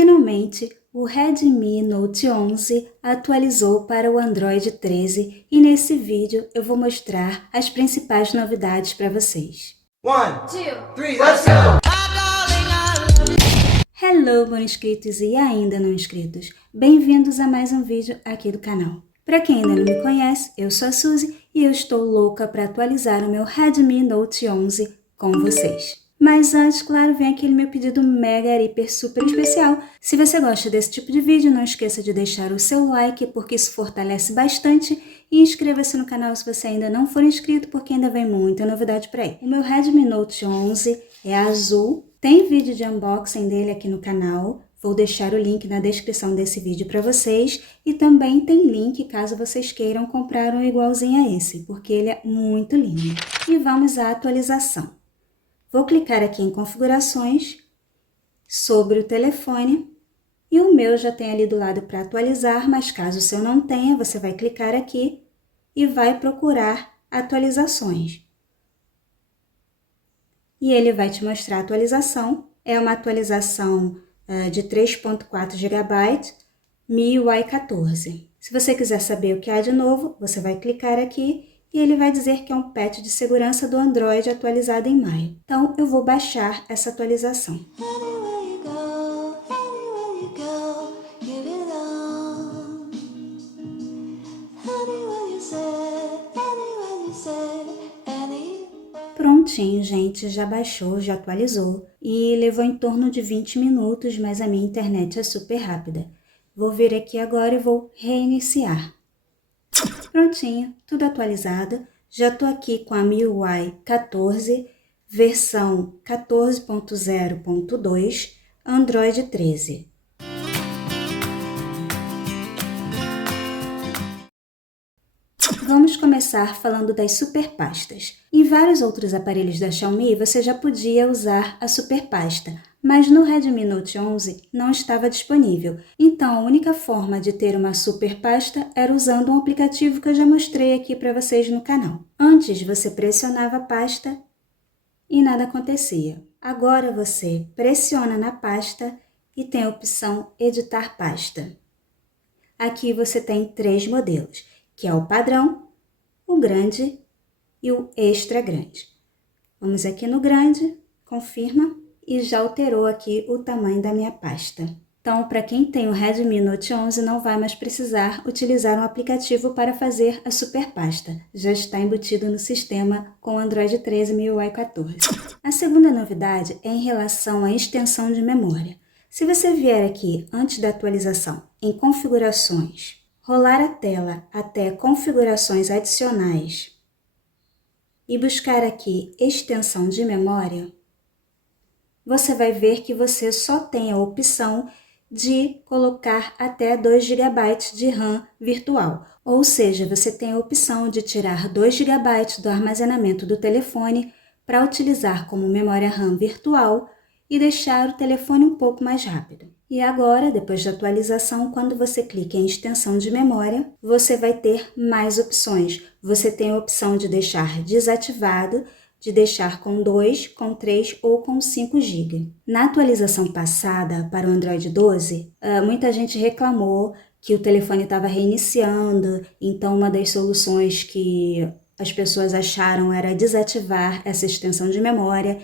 Finalmente, o Redmi Note 11 atualizou para o Android 13 e nesse vídeo eu vou mostrar as principais novidades para vocês. 1, 2, 3, let's go! Hello, bons inscritos e ainda não inscritos. Bem-vindos a mais um vídeo aqui do canal. Para quem ainda não me conhece, eu sou a Suzy e eu estou louca para atualizar o meu Redmi Note 11 com vocês. Mas antes, claro, vem aquele meu pedido mega, hiper, super especial. Se você gosta desse tipo de vídeo, não esqueça de deixar o seu like, porque isso fortalece bastante. E inscreva-se no canal se você ainda não for inscrito, porque ainda vem muita novidade por aí. O meu Redmi Note 11 é azul. Tem vídeo de unboxing dele aqui no canal. Vou deixar o link na descrição desse vídeo para vocês. E também tem link caso vocês queiram comprar um igualzinho a esse, porque ele é muito lindo. E vamos à atualização. Vou clicar aqui em configurações, sobre o telefone, e o meu já tem ali do lado para atualizar, mas caso o seu não tenha, você vai clicar aqui e vai procurar atualizações. E ele vai te mostrar a atualização, é uma atualização de 3.4 GB, MIUI 14. Se você quiser saber o que há de novo, você vai clicar aqui e ele vai dizer que é um patch de segurança do Android atualizado em maio. Então, eu vou baixar essa atualização. Prontinho, gente, já baixou, já atualizou e levou em torno de 20 minutos, mas a minha internet é super rápida. Vou vir aqui agora e vou reiniciar. Prontinho, tudo atualizado. Já estou aqui com a MIUI 14, versão 14.0.2, Android 13. Vamos começar falando das superpastas. Em vários outros aparelhos da Xiaomi você já podia usar a superpasta, mas no Redmi Note 11 não estava disponível. Então a única forma de ter uma superpasta era usando um aplicativo que eu já mostrei aqui para vocês no canal. Antes você pressionava a pasta e nada acontecia. Agora você pressiona na pasta e tem a opção editar pasta. Aqui você tem 3 modelos, que é o padrão, o grande e o extra grande. Vamos aqui no grande, confirma, e já alterou aqui o tamanho da minha pasta. Então, para quem tem o Redmi Note 11, não vai mais precisar utilizar um aplicativo para fazer a superpasta. Já está embutido no sistema com o Android 13 MIUI 14. A segunda novidade é em relação à extensão de memória. Se você vier aqui antes da atualização, em configurações, rolar a tela até configurações adicionais e buscar aqui extensão de memória, você vai ver que você só tem a opção de colocar até 2 GB de RAM virtual. Ou seja, você tem a opção de tirar 2 GB do armazenamento do telefone para utilizar como memória RAM virtual e deixar o telefone um pouco mais rápido. E agora, depois da atualização, quando você clica em extensão de memória, você vai ter mais opções. Você tem a opção de deixar desativado, de deixar com 2, com 3 ou com 5 GB. Na atualização passada para o Android 12, muita gente reclamou que o telefone estava reiniciando, então uma das soluções que as pessoas acharam era desativar essa extensão de memória.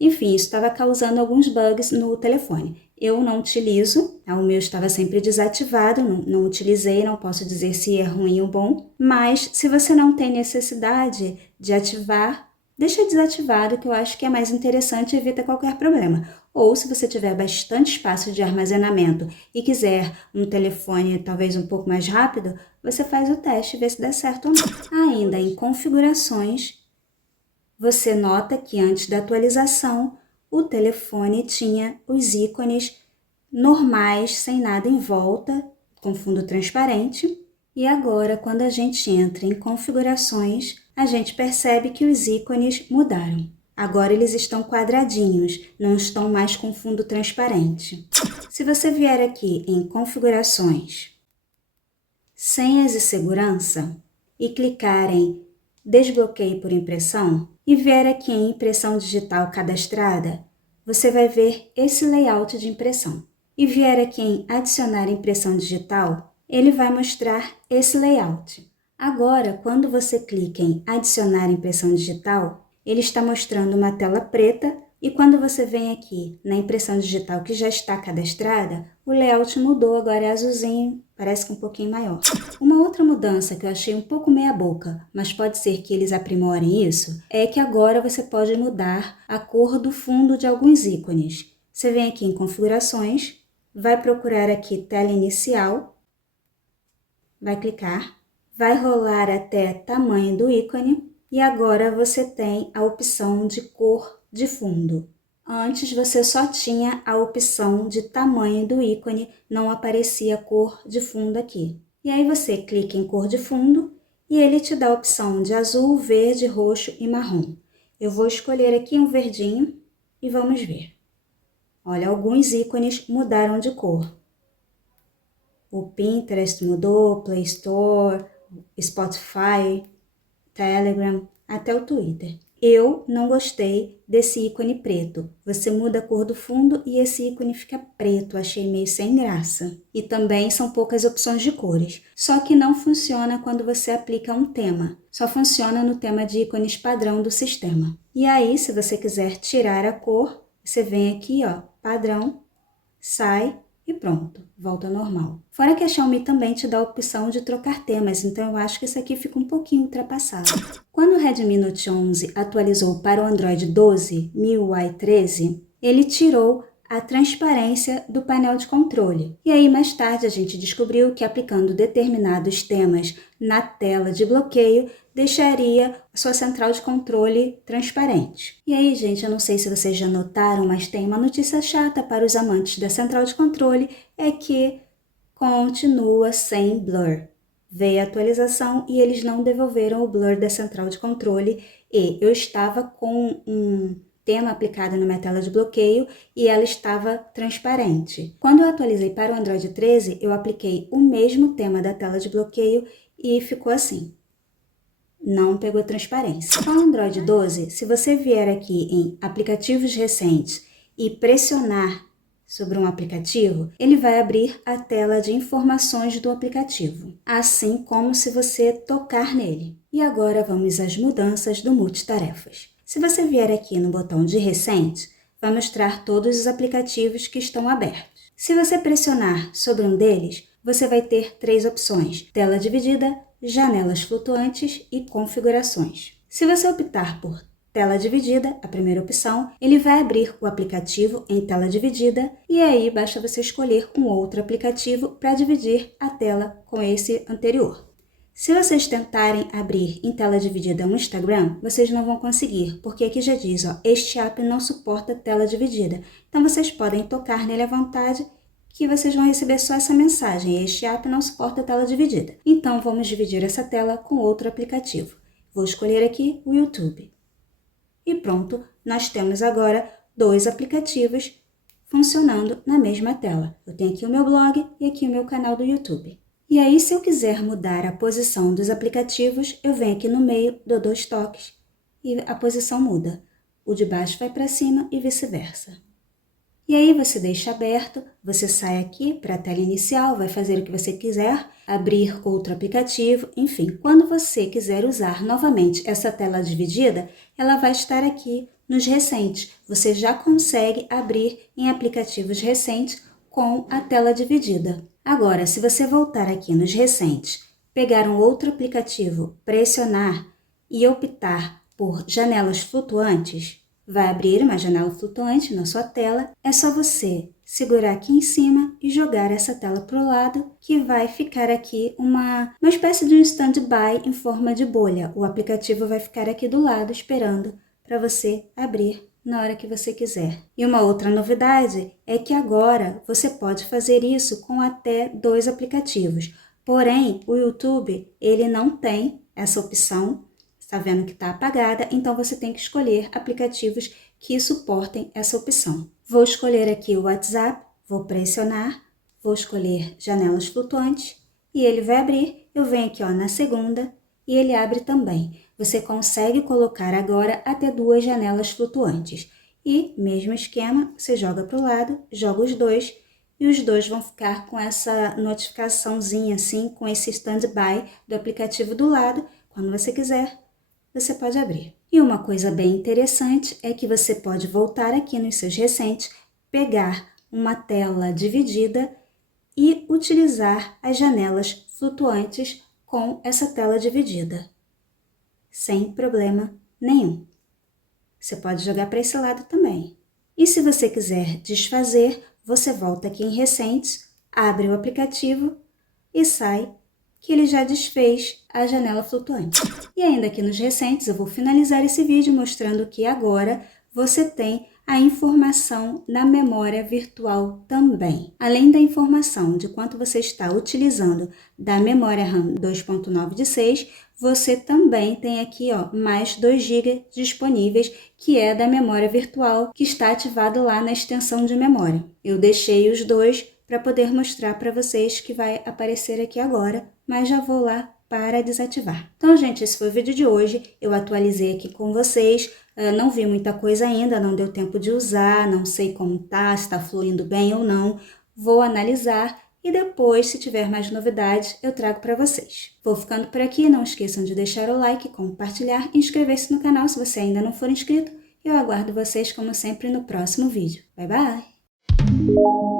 Enfim, isso estava causando alguns bugs no telefone. Eu não utilizo, o meu estava sempre desativado, não utilizei, não posso dizer se é ruim ou bom. Mas se você não tem necessidade de ativar, deixa desativado, que eu acho que é mais interessante e evita qualquer problema. Ou se você tiver bastante espaço de armazenamento e quiser um telefone talvez um pouco mais rápido, você faz o teste e vê se dá certo ou não. Ainda em configurações, você nota que antes da atualização, o telefone tinha os ícones normais, sem nada em volta, com fundo transparente. E agora, quando a gente entra em configurações, a gente percebe que os ícones mudaram. Agora eles estão quadradinhos, não estão mais com fundo transparente. Se você vier aqui em configurações, senhas e segurança, e clicar em desbloqueio por impressão, e vier aqui em impressão digital cadastrada, você vai ver esse layout de impressão. e vier aqui em adicionar impressão digital, ele vai mostrar esse layout. Agora, quando você clica em adicionar impressão digital, ele está mostrando uma tela preta e quando você vem aqui na impressão digital que já está cadastrada, o layout mudou, agora é azulzinho, parece que um pouquinho maior. Uma outra mudança que eu achei um pouco meia boca, mas pode ser que eles aprimorem isso, é que agora você pode mudar a cor do fundo de alguns ícones. Você vem aqui em configurações, vai procurar aqui tela inicial, vai clicar, vai rolar até tamanho do ícone e agora você tem a opção de cor de fundo. Antes você só tinha a opção de tamanho do ícone, não aparecia cor de fundo aqui. E aí você clica em cor de fundo e ele te dá a opção de azul, verde, roxo e marrom. Eu vou escolher aqui um verdinho e vamos ver. Olha, alguns ícones mudaram de cor. O Pinterest mudou, Play Store, Spotify, Telegram, até o Twitter. Eu não gostei desse ícone preto. Você muda a cor do fundo e esse ícone fica preto. Achei meio sem graça. E também são poucas opções de cores. Só que não funciona quando você aplica um tema. Só funciona no tema de ícones padrão do sistema. E aí, se você quiser tirar a cor, você vem aqui, ó, padrão, sai e pronto, volta ao normal. Fora que a Xiaomi também te dá a opção de trocar temas, então eu acho que isso aqui fica um pouquinho ultrapassado. Quando o Redmi Note 11 atualizou para o Android 12, MIUI 13, ele tirou a transparência do painel de controle. E aí mais tarde a gente descobriu que aplicando determinados temas na tela de bloqueio, deixaria a sua central de controle transparente. E aí, gente, eu não sei se vocês já notaram, mas tem uma notícia chata para os amantes da central de controle, é que continua sem blur. Veio a atualização e eles não devolveram o blur da central de controle e eu estava com um tema aplicado na minha tela de bloqueio e ela estava transparente. Quando eu atualizei para o Android 13, eu apliquei o mesmo tema da tela de bloqueio e ficou assim. Não pegou transparência. Com o Android 12, se você vier aqui em aplicativos recentes e pressionar sobre um aplicativo, ele vai abrir a tela de informações do aplicativo, assim como se você tocar nele. E agora vamos às mudanças do multitarefas. Se você vier aqui no botão de recente, vai mostrar todos os aplicativos que estão abertos. Se você pressionar sobre um deles, você vai ter 3 opções: tela dividida, janelas flutuantes e configurações. Se você optar por tela dividida, a primeira opção, ele vai abrir o aplicativo em tela dividida e aí basta você escolher um outro aplicativo para dividir a tela com esse anterior. Se vocês tentarem abrir em tela dividida um Instagram, vocês não vão conseguir, porque aqui já diz, ó, este app não suporta tela dividida. Então vocês podem tocar nele à vontade que vocês vão receber só essa mensagem: este app não suporta tela dividida. Então vamos dividir essa tela com outro aplicativo. Vou escolher aqui o YouTube. E pronto, nós temos agora 2 aplicativos funcionando na mesma tela. Eu tenho aqui o meu blog e aqui o meu canal do YouTube. E aí, se eu quiser mudar a posição dos aplicativos, eu venho aqui no meio, dou 2 toques e a posição muda. O de baixo vai para cima e vice-versa. E aí você deixa aberto, você sai aqui para a tela inicial, vai fazer o que você quiser, abrir outro aplicativo, enfim. Quando você quiser usar novamente essa tela dividida, ela vai estar aqui nos recentes. Você já consegue abrir em aplicativos recentes com a tela dividida. Agora, se você voltar aqui nos recentes, pegar um outro aplicativo, pressionar e optar por janelas flutuantes, vai abrir uma janela flutuante na sua tela. É só você segurar aqui em cima e jogar essa tela para o lado, que vai ficar aqui uma espécie de um stand-by em forma de bolha. O aplicativo vai ficar aqui do lado esperando para você abrir na hora que você quiser. E uma outra novidade é que agora você pode fazer isso com até 2 aplicativos. Porém, o YouTube, ele não tem essa opção. Está vendo que está apagada, então você tem que escolher aplicativos que suportem essa opção. Vou escolher aqui o WhatsApp, vou pressionar, vou escolher janelas flutuantes e ele vai abrir. Eu venho aqui, ó, na segunda e ele abre também. Você consegue colocar agora até 2 janelas flutuantes. E, mesmo esquema, você joga para o lado, joga os 2 e os dois vão ficar com essa notificaçãozinha assim, com esse stand-by do aplicativo do lado. Quando você quiser, você pode abrir. E uma coisa bem interessante é que você pode voltar aqui nos seus recentes, pegar uma tela dividida e utilizar as janelas flutuantes com essa tela dividida, sem problema nenhum. Você pode jogar para esse lado também. E se você quiser desfazer, você volta aqui em Recentes, abre o aplicativo e sai, que ele já desfez a janela flutuante. E ainda aqui nos Recentes, eu vou finalizar esse vídeo mostrando que agora você tem a informação na memória virtual também. Além da informação de quanto você está utilizando da memória RAM 2.9 de 6, você também tem aqui mais 2 GB disponíveis, que é da memória virtual, que está ativado lá na extensão de memória. Eu deixei os dois para poder mostrar para vocês, que vai aparecer aqui agora, mas já vou lá para desativar. Então, gente, esse foi o vídeo de hoje. Eu atualizei aqui com vocês. Não vi muita coisa ainda, não deu tempo de usar, não sei como tá, se está fluindo bem ou não. Vou analisar e depois, se tiver mais novidades, eu trago para vocês. Vou ficando por aqui, não esqueçam de deixar o like, compartilhar e inscrever-se no canal se você ainda não for inscrito. Eu aguardo vocês, como sempre, no próximo vídeo. Bye, bye!